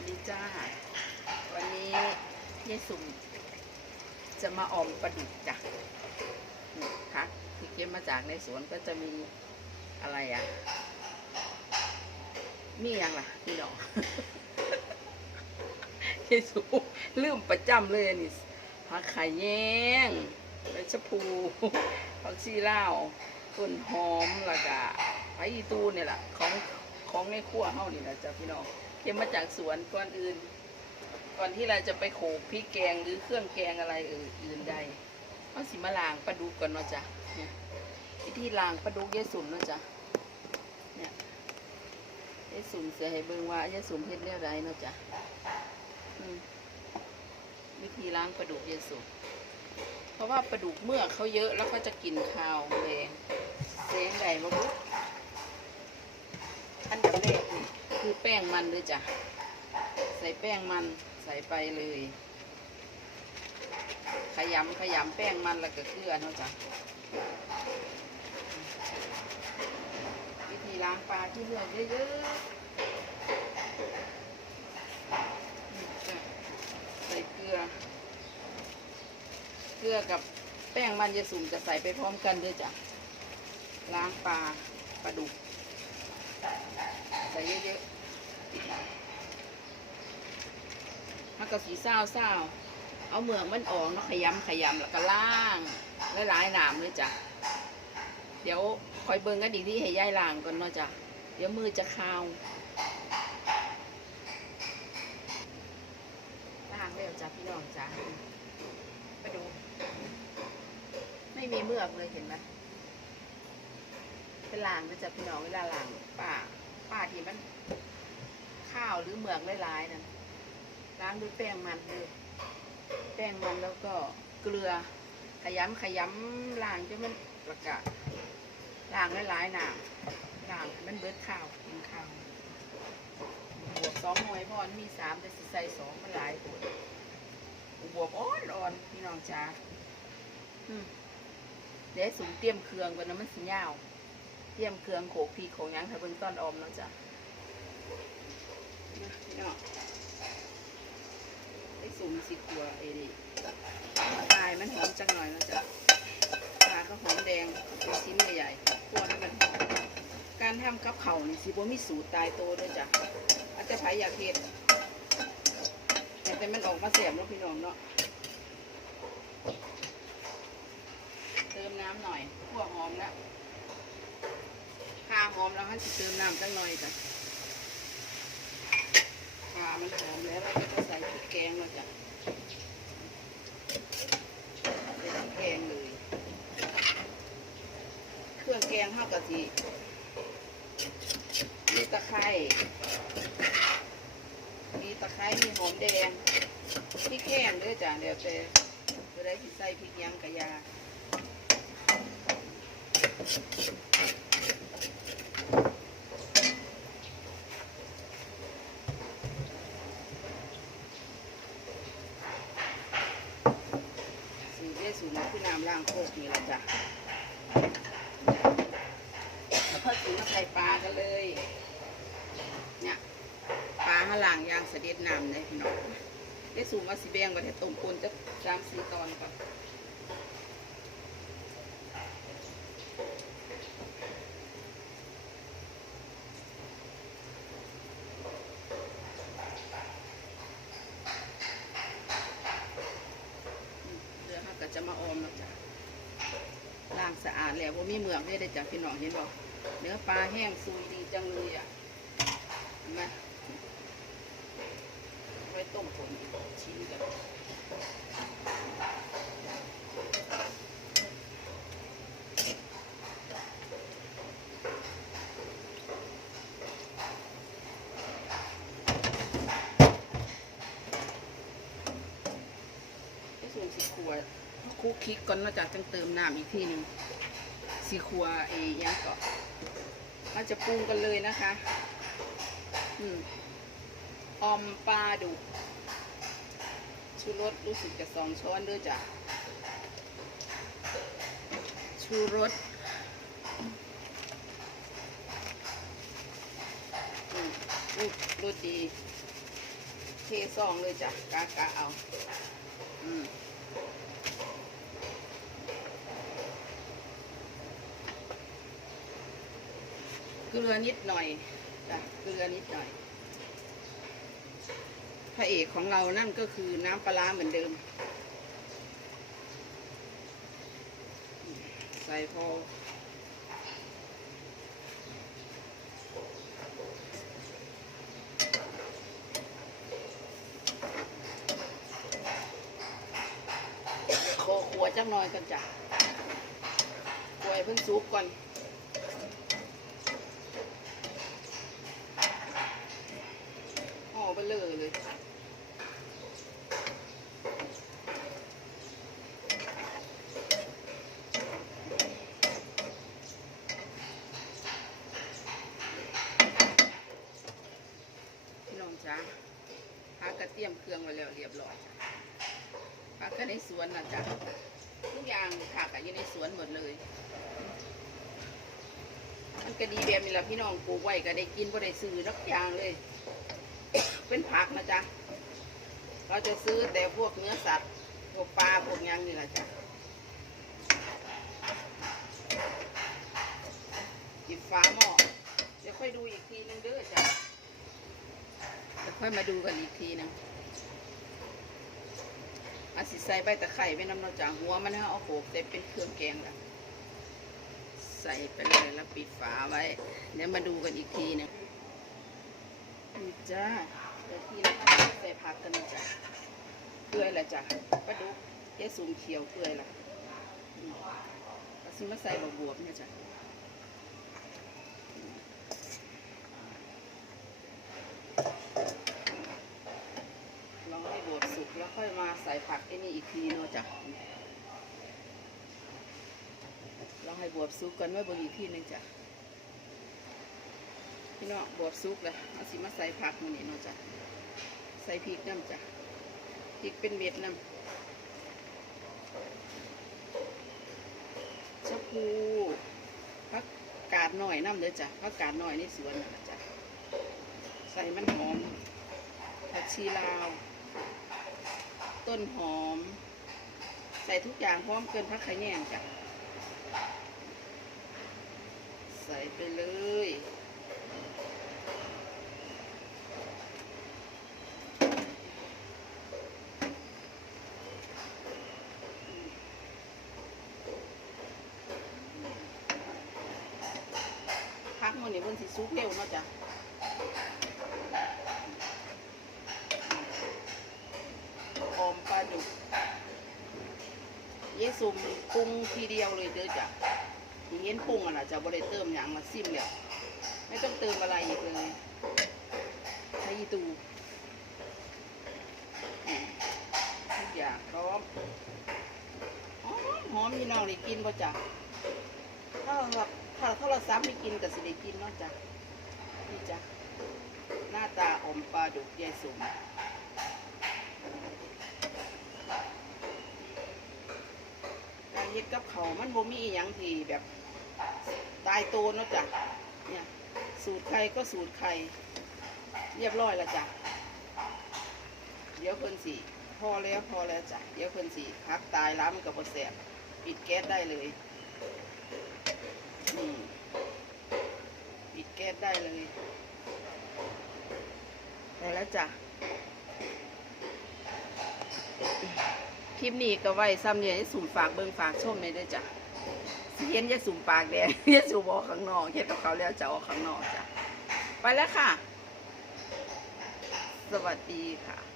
วัสดีจ้า วันนี้ยายสุ่มจะมาออมปลาดุกจ้ะนี่พักที่เก็บมาจากในสวนก็จะมีอะไรอะ มีอย่างล่ะพี่น้องยายสุ่มลืมประจำเลยนี่ผักไข่แยงใบชะพูผักชีลาวต้นหอมล้วก็ไผ่อีตูเนี่ยแหละของของในครัวเฮานี่แหละจ้ะพี่น้อง เก็บมาจากสวนก่อนอื่น ก่อนที่เราจะไปโขลกพริกแกงหรือเครื่องแกงอะไรเอออื่นใดเอาสิมาล้างปลาดุกก่อนเนาะจ้ะเนี่ยวิธีล้างปลาดุกยายสุนเนาะจ้ะเนี่ยยายสุนเสียให้เบิ่งว่ายายสุนเฮ็ดเรื่องไรเนาะจ้ะอืมวิธีล้างปลาดุกยายสุนเพราะว่าปลาดุกเมื่อเขาเยอะแล้วก็จะกลิ่นคาวแรงแรงใดมาบุ๊อันดับแรกนี่ คือแป้งมันเลยจ้ะ ใส่แป้งมันใส่ไปเลย ขยำขยำแป้งมันแล้วก็เกลือเนาะจ้ะ วิธีล้างปลาที่เลือกเยอะๆใส่เกลือ เกลือกับแป้งมันจะสุ่มจะใส่ไปพร้อมกันด้วยจ้ะ ล้างปลาปลาดุก ใส่เยอะๆมัน ก็สีเศร้าเศร้าเอาเมืองมันออกเนาะขยำขยำแล้วก็ล่างหลายๆน้ำเลยจ้ะเดี๋ยวคอยเบิ่งกันดีที่ให้ย่ายล่างก่อนเนาะจ้ะเดี๋ยวมือจะคาวล่างแล้วจ้ะพี่น้องจ้ะไปดู ไม่มีเมือกเลยเห็นไหมเป็นล่างนะจ้ะพี่น้องเวลาล่างป้าป้าที่มันข้าวหรือเหมือกหลายๆนั่น ล้างด้วยแป้งมันเลยแป้งมันแล้วก็เกลือ ขยำขยำล้างจนมันประกาศล้างหลายๆน้ำล้างมันเบิดข้าวกินข้าวบวกสองหน่วยพอนมีสามแต่สใส่สองมันหลายคนบวกอ่อนอ่อนพี่น้องจ้าเดี๋ยวสูงเตรียมเครื่องก่อนนะมันสิยาวเตรียมเครื่องโขกพีโขกหยังถ้าเบิ่งต้นออมเนาะจ้ะพี่น้อง สมสิขัวไอ้นี่ปลายมันหอมจังหน่อยเนาะจ้ะปลาก็หอมแดงเป็นชิ้นใหญ่ๆคั่วให้มันหอมการทำกับเข่านี่สิบ่มีสูตรตายโตวด้วยจ้ะอาจจะไผอยากเฮ็ดแต่มันออกมาเสียบเนาะพี่น้องเนาะเติมน้ำหน่อยคั่วหอมแล้วข้าหอมแล้วให้เติมน้ำจังหน่อยจ้ะามันหอมแล้วเราก็จะใส่พริกแกงแล้วจ้ะใส่พริกแกงเลย เครื่องแกงเท่ากับทีมีตะไคร้มีตะไคร้มีหอมแดงพริกแห้งด้วยจ้ะเดี๋ยวแต่จะได้สิใส่พริกยังกะยา สี เรียสูงคือน้ำล่างโคกนี่แหละจ้ะแล้วก็ถึงมาใส่ปลากันเลย เนี่ยปลาหาล่างยางเสด็จน้ำเลยพี่น้องได้สูงมาสีแบงก่อนให้ต้มปนจะสามสี่ตอนก่อนอืมเรือเขาก็ จะมาออมนะจ้ะล้างสะอาดแล้วว่ามีเหมือกได้ได้จากพี่น้องเห็นบอกเนื้อปลาแห้งซุยดีจังเลยอะเห็นไหมไว้ต้มผลชิ้นกันไอ้ส่วนสีขวด คลุกคลิกก่อนนะจากจังเติมน้ำอีกทีหนึ่งสีขวเอ้ยังก็เราจะปรุงกันเลยนะคะอืมออมปลาดุกชูรสรู้สึกจะสองช้อนด้วยจ้ะชูรสอืมรสรสดีเทซองเลยจ้ะกะกะเอา อืม เกลือนิดหน่อยจ้ะเกลือนิดหน่อย พระเอกของเรานั่นก็คือน้ำปลาร้าเหมือนเดิม ใส่พอโคขัวจักหน่อยกันจ้ะขัวให้เพิ่งซุปก่อน ห่อไป เลยเลยพี่น้องจ้าพักกระเทียมเครื่องไว้แล้วเรียบร้อยจ้ะพักก็ในสวนนะจ๊ะทุกอย่างผักอะอยู่ในสวนหมดเลย มันก็ดีแบบนี้แหละพี่น้องปลูกไว้ก็ได้กินก็ได้ซื้อทุกอย่างเลย เป็นผักนะจ๊ะ เราจะซื้อแต่พวกเนื้อสัตว์ พวกปลา พวกยังนี่แหละจ้ะหยิบฝาหม้อเดี๋ยวค่อยดูอีกทีนึงเด้อจ้ะเดี๋ยวค่อยมาดูกันอีกทีหนึงอาสิใส่ใบตะไคร้ไปน้ำเราจากหัวมันนะเอาโขกเต็มเป็นเครื่องแกงล้วใส่ไปเลยแล้วปิดฝาไว้ เดี๋ยวมาดูกันอีกทีหนึงนี่จ้า เดี๋ยวทีนี้ใส่ผักกันนะจ้ะเกลือละจ้ะปลาดุกเยสูงเขียวเกลือละอืมเอาซิมาใส่บะบวบเนี่ยจ้ะลองให้บดสุกแล้วค่อยมาใส่ผักไอ้นี่อีกทีเนาะจ้ะลองให้บวบสุกกันไว้บนอีกทีหนึงจ้ะ พี่น้องบวบสุกเลยเอาสิมาใส่ผักมันนี่เนาะจ้ะใส่พริกน้ำจ้ะพริกเป็นเม็ดน้ำชะพูผักกาดหน่อยน้ำเด้อจ้ะผักกาดหน่อยในสวนนั่นะจ้ะใส่มันหอมผักชีลาว ต้นหอม ใส่ทุกอย่างพร้อมเกินพักขะแยงจ้ะใส่ไปเลย พักมันสิซุกเร็วเนาะจ้ะอมปลาดุกเยซุมปรุงทีเดียวเลยเด้อจ้ะเห็นปรุงอะนะจะบริเติมอย่างมาซิมแล้วไม่ต้องเติมอะไรอีกเลยใช้ยีตูอืมทุกอย่างพร้อมหอมหอมพี่น้องได้กินป่ะจ้ะถ้าเรา ถ้าโทรศัพท์ไม่กินก็สิได้กินเนาะจ้ะนี่จ้ะหน้าตาอมปลาดุกยายสุมการเฮ็ดกับเขามันบ่มีอย่างที่แบบตายโตเนาะจ้ะเนี่ยสูตรใครก็สูตรใครเรียบร้อยแล้วจ้ะเดี๋ยวเพิ่นสิพอแล้วพอแล้วจ้ะเดี๋ยวเพิ่นสิพักตายล้ำกับบดแสบปิดแก๊สได้เลยนี่ปิด แก๊สได้เลยได้แล้วจ้ะคลิปนี้ก็ไว้ซ้ำเนี่ยให้สุ่มฝากเบิ่งฝากชมในด้วยจ้ะเห็นอย่าสุ่มปากแดงอย่าสุ่มออกข้างนอกเห็นกับเขาแล้วจะออกข้างนอกจ้ะไปแล้วค่ะ สวัสดีค่ะ